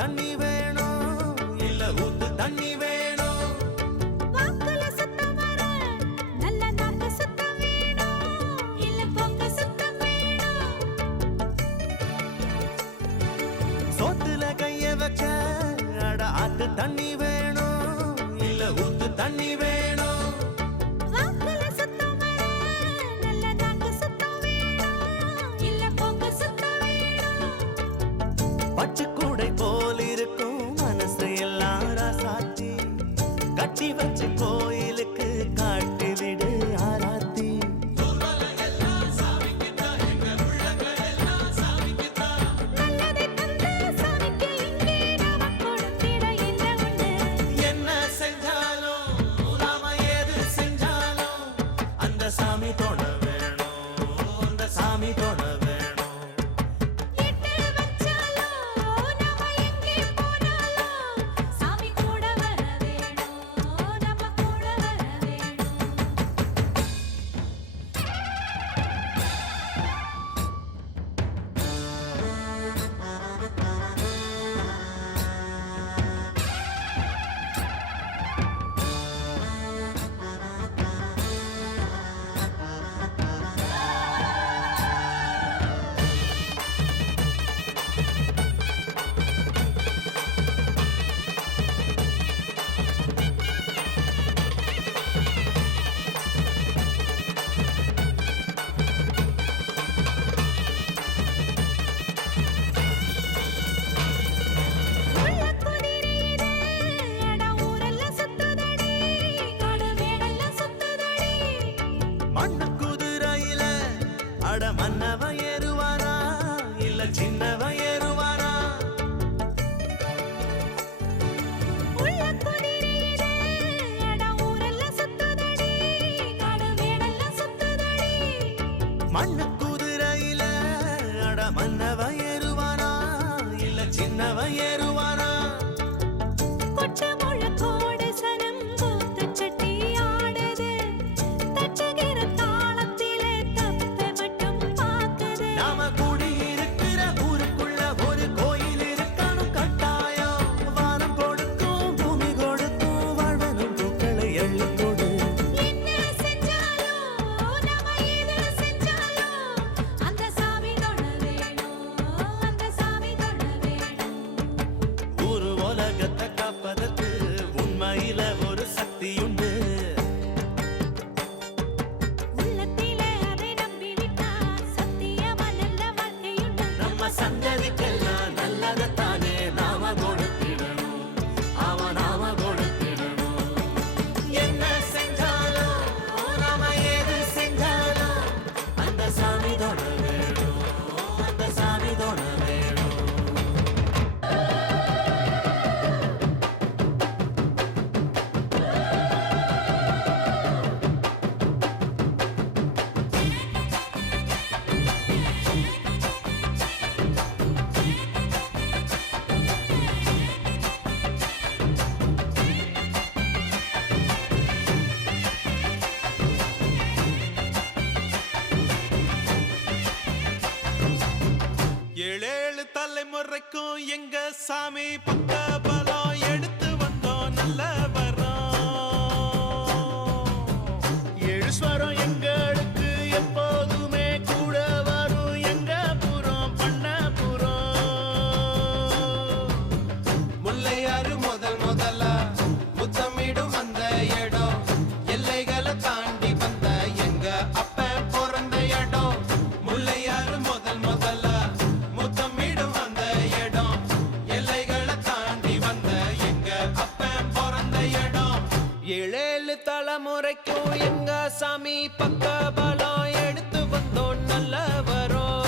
தண்ணி வேணும் இல்ல ஊத்து தண்ணி வேணும் வாக்குல சுத்தம் வர நல்ல நாக்கு சுத்தம் வேணும் இல்ல போக்கு சுத்தம் வேணும் சோத்துல கைய வச்ச அட ஆத்து தண்ணி வேணும் இல்ல ஊத்து தண்ணி வேணும் வாக்குல சுத்தம் வர நல்ல நாக்கு சுத்தம் வேணும் இல்ல போக்கு சுத்தம் வேணும் பச்சை கூடை போல் இருக்கும் மனசு எல்லாரா சாத்தி கட்டி வச்சு கோயிலுக்கு காட்டி விடு ஆராத்தி நல்லதை தந்த சாமிக்கு இங்கே நாம கொடுத்திட என்ன உண்டு என்ன செஞ்சாலும் நாம எது செஞ்சாலும் அந்த சாமி தொட வேணும் அந்த சாமி தொட வேணும் எட்டு வச்சாலும் நாம எங்கே போனாலும் சாமி கூட வர வேணும் நம்ம கூட வர வேணும் உள்ள குதிரையிலே அட ஊரெல்லாம் சுத்துதடி காடு மேடெல்லாம் சுத்துதடி மண்ணு குதிரையில அட மன்னவ ஏறுவாரா இல்ல சின்னவ ஏறுவாரா உள்ள குதிரையிலே அட ஊரெல்லாம் சுத்துதடி காடு மேடெல்லாம் சுத்துதடி மண்ணு குதிரையில அட மன்னவ ஏறுவாரா இல்ல சின்னவ ஏறுவாரா கொச்ச முழக்கோடு சனம் கூத்து சட்டி ஆடுது தட்டுகிற தாளத்திலே தப்ப மட்டும் பார்க்குது நாம கூடி இருக்கிற ஊருக்குள்ள ஒரு கோயில் இருக்கணும் கட்டாயம் வானம் கொடுக்கும் பூமி கொடுக்கும் வாழ்வனும் பூக்களை அள்ளி கொடு என்ன செஞ்சாலும் நாம எது செஞ்சாலும் அந்த சாமி தொட வேணும் அந்த சாமி தொட வேணும் ஊரு உலகத்தை காப்பதற்கு உண்மையில ஒரு சக்தியுண்டு உள்ளத்திலே அதை நம்பி விட்டால் சத்தியமா நல்ல வாழ்க்கையுண்டு நம்ம சந்ததிக்கெல்லாம் நல்லதைத்தானே நாம கொடுத்திடணும் நாம கொடுத்திடணும் என்ன செஞ்சாலும் நாம எது செஞ்சாலும் அந்த சாமி தொட வேணும் அந்த சாமி தொட வேணும் ஏழேழு தலைமுறைக்கும் எங்க சாமி பக்க பலம் எடுத்து வந்தோம் நல்ல வரோம் ஏழு ஸ்வரம் எங்களுக்கு எப்போதுமே கூட வரும் எங்க புறம் பண்ண புறம் முல்லையாறு முதலா முத்தமிடும் அந்த இடம் எல்லைகளை தாண்டி வந்த எங்க அப்ப பிறந்த இடம் முல்லையாறு முதலா முத்தமிடும் அந்த இடம் எல்லைகளை தாண்டி வந்த எங்க அப்ப பிறந்த இடம் ஏழேழு தலைமுறைக்கும் எங்க சாமி பக்க பலம் எடுத்து வந்தோம் நல்ல வரோம்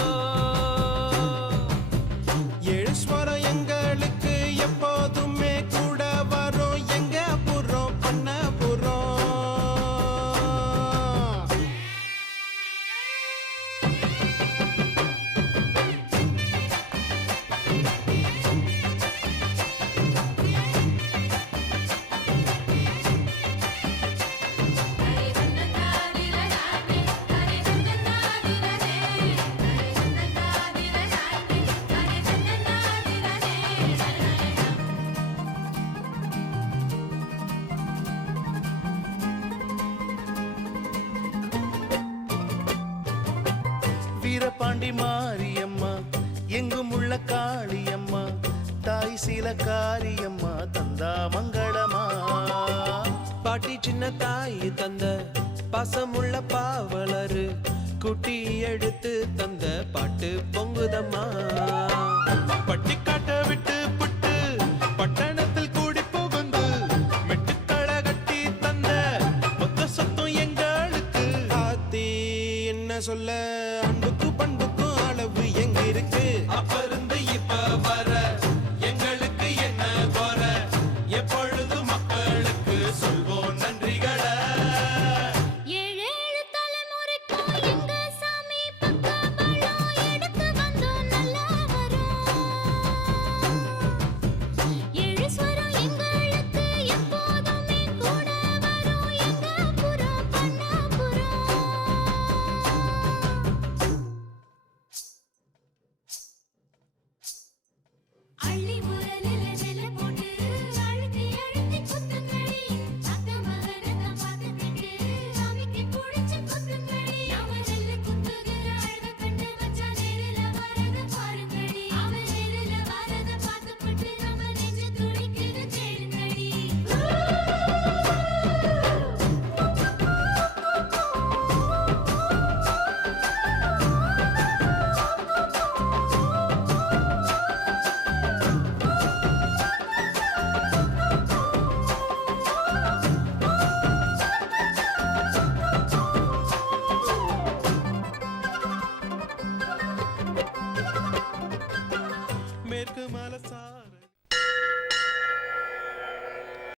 ஏழு ஸ்வரம் எங்களுக்கு எப்போதுமே கூட வரும் எங்க புறம் பண்ண புறம் ஹரி வந்தனாரே காளியம்மா தாய் சில காரியம்மா தந்தா மங்களமா பாட்டி சின்ன தாய் தந்த பாசமுள்ள பாவலரு குட்டி எடுத்து தந்த பாட்டு பொங்குதம்மா